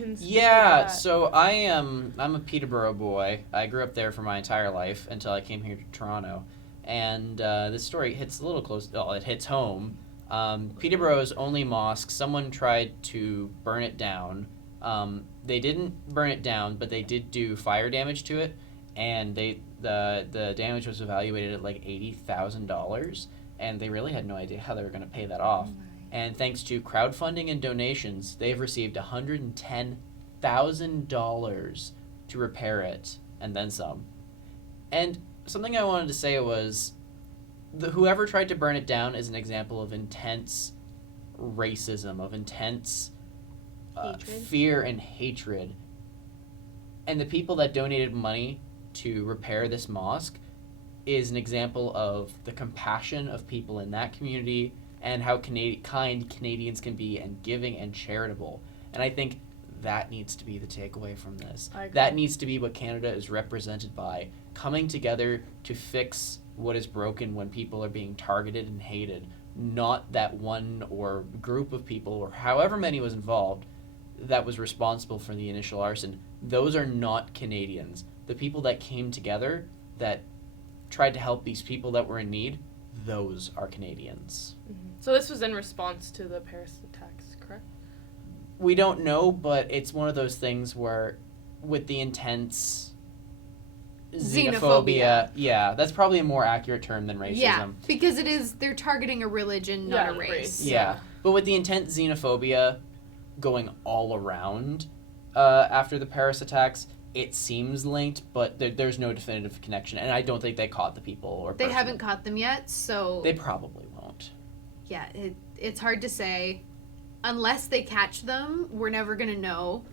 can speak Yeah, to that. so I'm a Peterborough boy. I grew up there for my entire life until I came here to Toronto. And this story hits a little close. Well, it hits home. Peterborough's only mosque, someone tried to burn it down. They didn't burn it down, but they did do fire damage to it, and the damage was evaluated at like $80,000, and they really had no idea how they were going to pay that off. And thanks to crowdfunding and donations, they've received $110,000 to repair it, and then some. And something I wanted to say was, whoever tried to burn it down is an example of intense racism, of intense fear and hatred. And the people that donated money to repair this mosque is an example of the compassion of people in that community and how kind Canadians can be and giving and charitable. And I think that needs to be the takeaway from this. That needs to be what Canada is represented by, coming together to fix what is broken when people are being targeted and hated, not that one or group of people or however many was involved that was responsible for the initial arson. Those are not Canadians. The people that came together, that tried to help these people that were in need, those are Canadians. Mm-hmm. So this was in response to the Paris attacks, correct? We don't know, but it's one of those things where, with the intense xenophobia, yeah, that's probably a more accurate term than racism. Yeah, because they're targeting a religion, not a race. Yeah, but with the intense xenophobia going all around after the Paris attacks, it seems linked, but there's no definitive connection, and I don't think they caught the people. Or they haven't caught them yet, so... They probably won't. Yeah, it's hard to say. Unless they catch them, we're never going to know.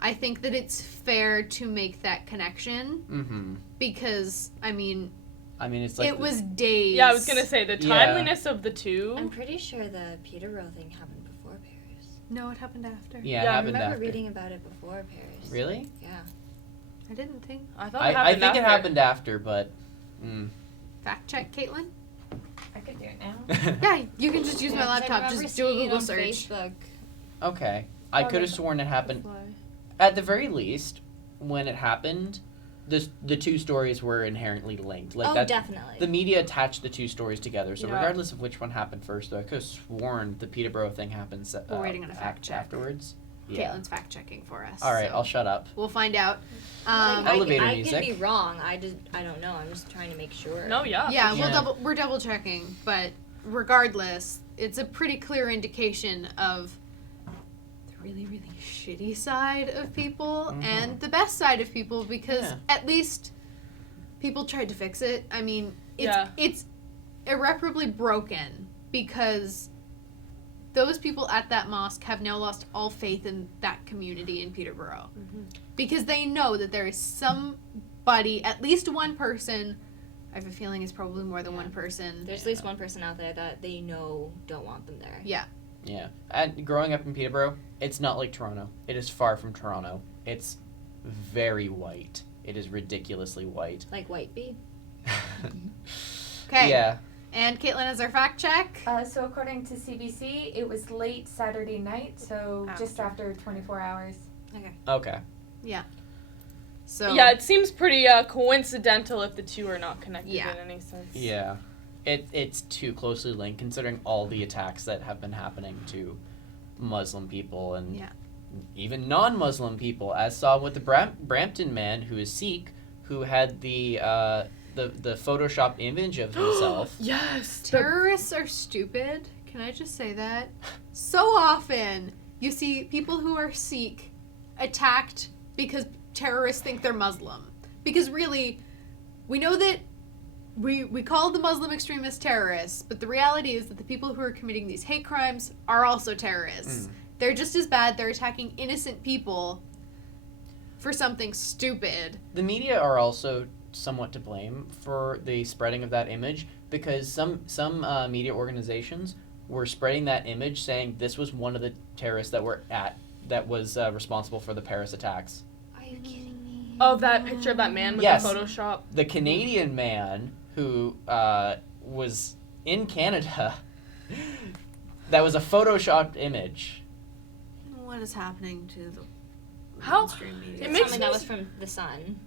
I think that it's fair to make that connection, because, I mean, it's like... It was days. Yeah, I was going to say, the timeliness of the two... I'm pretty sure the Peterborough thing happened before Paris. No, it happened after. Yeah, it happened after. I remember reading about it before Paris. Really? Yeah. I didn't think. I thought it happened I think it happened after, but... Fact check, Caitlin? I could do it now. Yeah, you can just use my laptop. Just do a Google search. Facebook. Okay. I could have sworn it happened... At the very least, when it happened, the two stories were inherently linked. Like Definitely. The media attached the two stories together, so regardless of which one happened first, though, I could have sworn the Peterborough thing happened we're waiting on a fact check afterwards. Yeah. Caitlin's fact checking for us. All right, so I'll shut up. We'll find out. Elevator I music. can be wrong. I don't know. I'm just trying to make sure. No, yeah. Yeah, we're double checking, but regardless, it's a pretty clear indication of the really, really shitty side of people and the best side of people, because at least people tried to fix it. I mean, it's irreparably broken because those people at that mosque have now lost all faith in that community in Peterborough. Because they know that there is somebody, at least one person, I have a feeling it's probably more than one person. There's at least one person out there that they know don't want them there. Yeah. Yeah. And growing up in Peterborough, it's not like Toronto. It is far from Toronto. It's very white. It is ridiculously white. Like White Bee? Okay. Yeah. And Caitlin has our fact check. So according to CBC, it was late Saturday night, so just after 24 hours. Okay. Yeah. So yeah, it seems pretty coincidental if the two are not connected in any sense. Yeah. It's too closely linked considering all the attacks that have been happening to Muslim people and even non-Muslim people, as saw with the Brampton man who is Sikh, who had the photoshopped image of himself. Yes. Terrorists are stupid. Can I just say that? So often you see people who are Sikh attacked because terrorists think they're Muslim. Because really, we know that we call the Muslim extremists terrorists, but the reality is that the people who are committing these hate crimes are also terrorists. They're just as bad. They're attacking innocent people for something stupid. The media are also somewhat to blame for the spreading of that image, because some media organizations were spreading that image saying this was one of the terrorists that was responsible for the Paris attacks. Are you kidding me? Oh, that picture of that man with the Photoshop? The Canadian man who was in Canada, that was a photoshopped image. What is happening to the How- mainstream media. it makes Something me that was from the Sun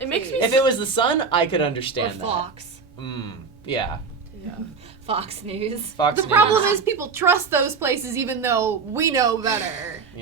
It makes me. If it was the Sun, I could or understand that. Fox. Yeah. Yeah. Fox News. Fox The News. problem is people trust those places even though we know better.